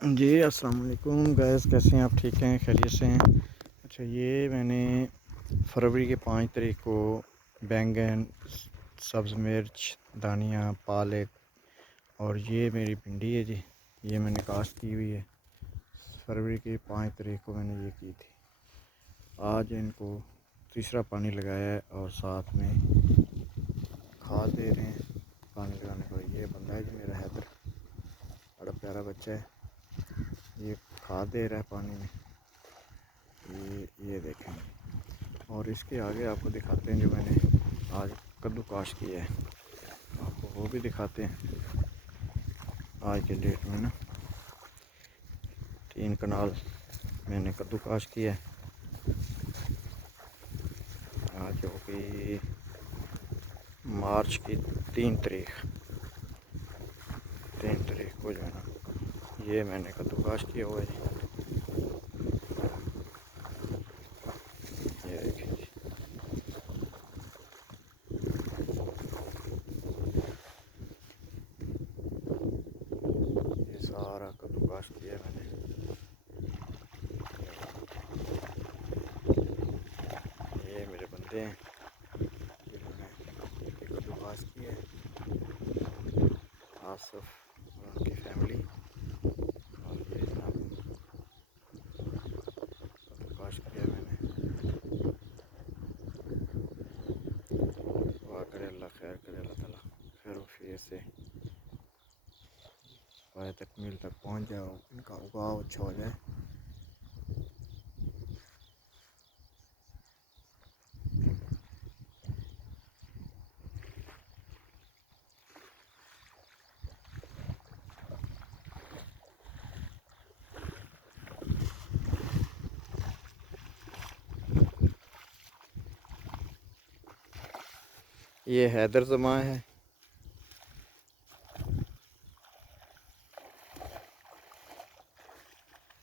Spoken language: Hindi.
जी अस्सलाम वालेकुम गैस, कैसे हैं आप? ठीक हैं, खैरियत से हैं? अच्छा, ये मैंने फरवरी के 5 तारीख को बैंगन, सब्ज़ मिर्च, धनिया, पालक और ये मेरी भिंडी है जी। ये मैंने काश्त की हुई है। फरवरी की 5 तारीख को मैंने ये की थी। आज इनको तीसरा पानी लगाया है और साथ में खाद दे रहे हैं। पानी लगाने को ये बंदा है जी मेरा हैदर, बड़ा प्यारा बच्चा है। ये खाद दे रहा है पानी में। ये देखें, और इसके आगे आपको दिखाते हैं जो मैंने आज कद्दू काश किया है, आपको वो भी दिखाते हैं। आज के डेट में ना 3 कनाल मैंने कद्दू काश किया है। आज हो गई मार्च की 3 तारीख को जो है ना ये मैंने कद्दू काश किया हुआ है। ये देखें जी, ये सारा कद्दू काश किया है मैंने। ये मेरे बंदे हैं जिन्होंने कद्दू काश किया है, आसफ और उनकी फैमिली। और ये जनाब कद्दू काश किया मैंने। दुआ करे अल्लाह खैर करे, अल्लाह ताला खैर वफ़ी से पाए तकमील तक पहुँच जाए, इनका उगाव अच्छा हो जाए। ये हैदर ज़मा है,